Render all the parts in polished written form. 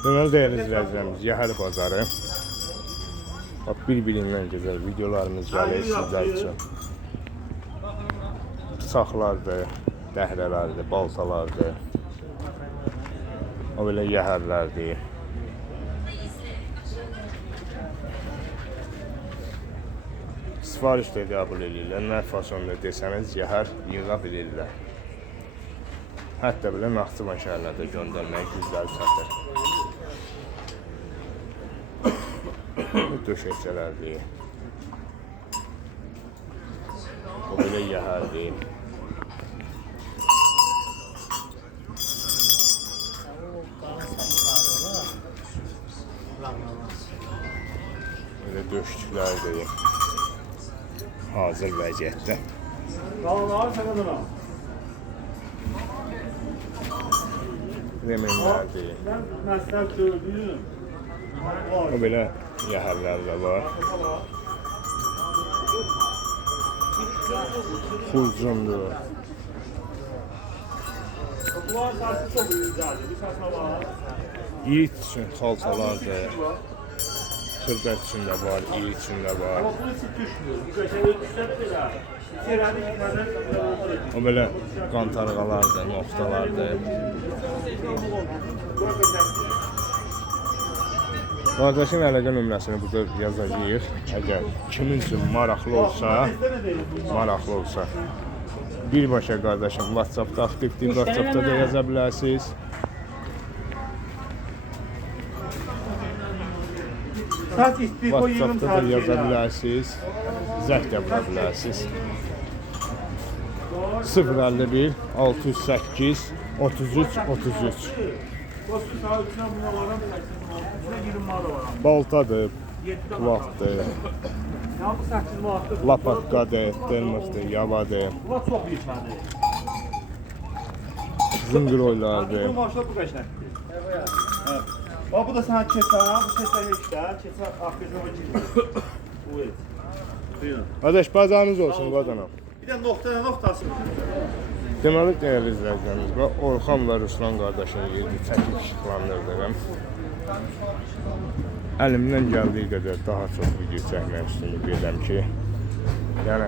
Deməli değerli izləyicilərimiz, Yəhər bazarı. Bak bir-birindən gözəl videolarımız gəlir sizlər üçün. Bıçaqlardır, dəhrələrdir, baltalardır. O belə yəhərlərdir. Sifariş də qəbul edirlər. Nə fasonda desəniz yəhər yığa bilirlər. Hətta belə Naxçıvan şəhərinə də göndərməyə gücləri çatır. Döşəkçələrdir. O belə yəhərdir. Böyle döşlüklərdir. Hazır vəziyyətdə. Remenlərdir. O belə yəhərlər də var. Xurcundur. İrit üçün xaltalardır. Xırbət üçün də var, irit üçün də var. O belə qantarğalardır, noktalardır. Qardaşın əlaqə nömrəsini burada yazacağıq. Əgər kimin üçün maraqlı olsa, birbaşa qardaşım WhatsApp-da aktivdir, WhatsApp-da da yaza bilərsiniz. WhatsApp-da da yaza bilərsiniz, zəng də vura bilərsiniz. 051 608 33 33. Baltadır, kulaqdır, lapatqadır, dırmıqdır, yavadır, zıngıroylardır. Bu da sana keçə, bu keçə heçlər, keçə axırıcı Qardaş, bazarınız olsun qazanam. Bir də noktası. Deməli, dəyərli izləyicilərimiz, Orxan və Ruslan qardaşın yerini çəkib işıqlandırdım. Əlimdən gəldiyi qədər daha çox video çəkmək üstünlük verirəm ki, yəni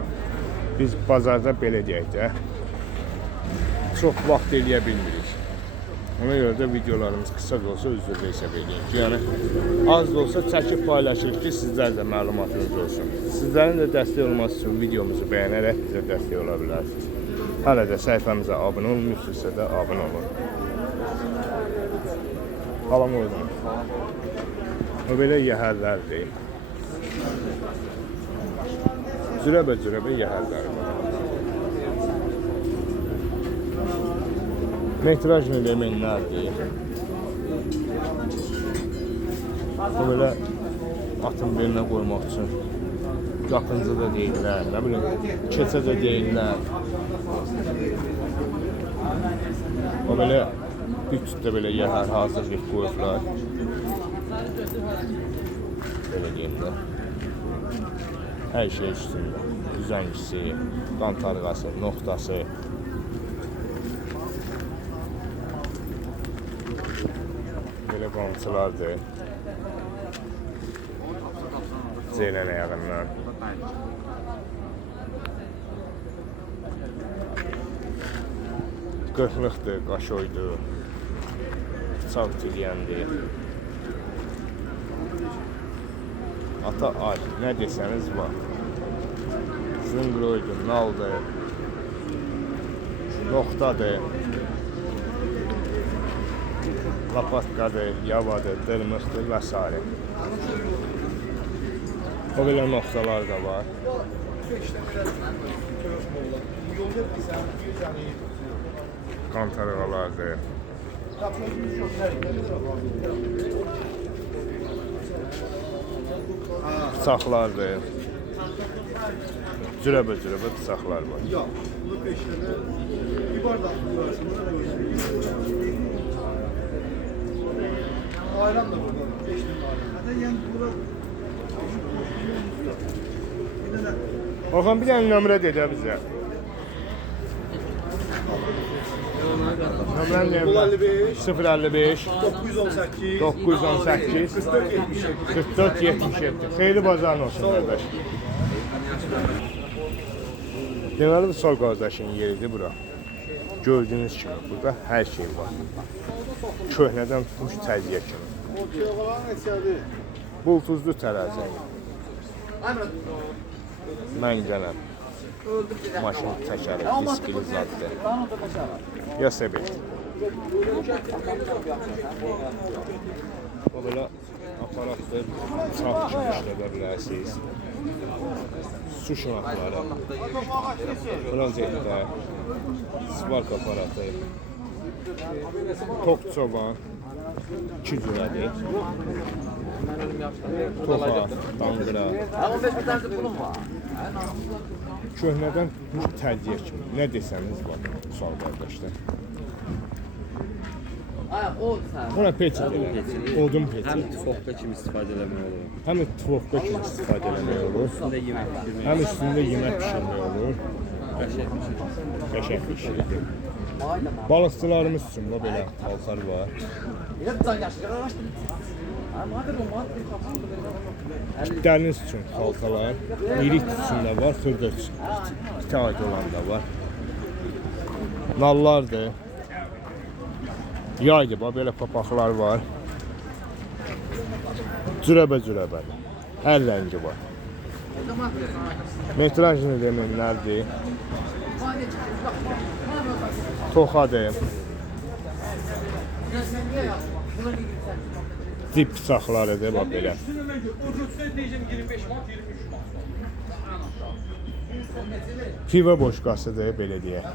biz bazarda belə deyək də, çox vaxt eləyə bilmirik. Ona görə də videolarımız qısa da olsa üzrlə hesab edin ki, yəni az da olsa çəkib paylaşırıq ki, sizlər də məlumatınız olsun. Sizlərin də dəstək olması üçün videomuzu bəyənərək bizə dəstək ola bilərsiniz. Hələ də səhifəmizə abunə olmuyorsunuzsa da abunə olun. Salam olun. O belə yəhərlərdir. Cürəbə yəhərlər var. Metrajlı remenlərdir. O belə atın belinə qoymaq üçün qapıncı da deyirlər, nə bilim, keçə də deyirlər. O belə bütdə belə yəhər hazırlıq qoyublar. Belə deyirlər. Hər şey üstündə. Düzəngisi, qantarğası, noktası. Belə qamçılardır. Ceylan ayağından. Qırxlıqdır, qaşoydur. Bıçaq tüliyəndir. Ata ay, nə desəniz var. Zınqroydur, naldır. Noktadır. Lapatqadır, yavadır, dırmıqdır və s. O belə noktalar da var. Qantarğalardır. Bıçaqlardır. Cürəbə bıçaqlar var. Ayran da burada. Orxan bir dənə nömrə dedə bizə. Nömrəni deyim mən. 055 918 918 44 77. Xeyirli bazarın olsun qardaş. Deməli bu sol qardaşın yeridir bura. Gördüyünüz kimi burada hər şey var. Köhnədən tutmuş təzyiyə kimi. Bultuzlu tərəzi. Məngənəm. Maşın təkəri, diskili zaddır. Ya sebet. O belə aparatdır, çap kimi işlədə bilərsiniz. Su şınaqları, klozetlər, spark aparatı, tok çoban, 2 cürədir. Toxa, danqıra. Köhnədən təzyiyə kimi, nə desəniz var, sağ qardaşlar. Buna peçet elə, odun peçet. Həm tüfokka kimi istifadə eləmək olur. Həm tüfokka kimi istifadə eləmək olur. Üstündə yemək pişirmək. Həm üstündə yemək pişirmək olur. Qəşəng pişirilir. Balıqçılarımız üçün bu belə paltar var. Kitləriniz üçün paltalar, irik üçün də var, xırda üçün. 2 ayda olan da var. Nallardır. Yaydır, belə papaqlar var. Cürəbə. Hər rəngi var. Metrajlı elementlərdir. Toxadır. Dip bıçaqlarıdır, bax belə. Pivə boşqasıdır, belə deyək.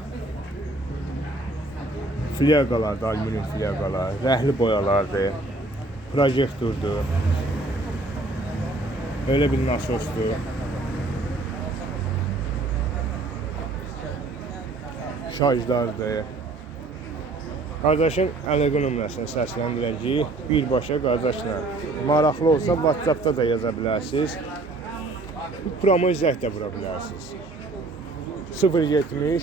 Flyaqalardır, alüminium flyaqalar, rəhli boyalardır, projektordur, öyle bir nasosdur. Şarjlardır. Qardaşın əlaqə nömrəsini səsləndirəcəyik. Birbaşa qardaşla. Maraqlı olsa WhatsApp'da da yaza bilərsiniz. Bu promo izah da vura bilərsiniz. 070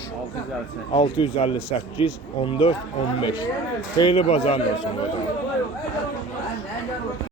658 14 15. Xeyirli bazarın olsun.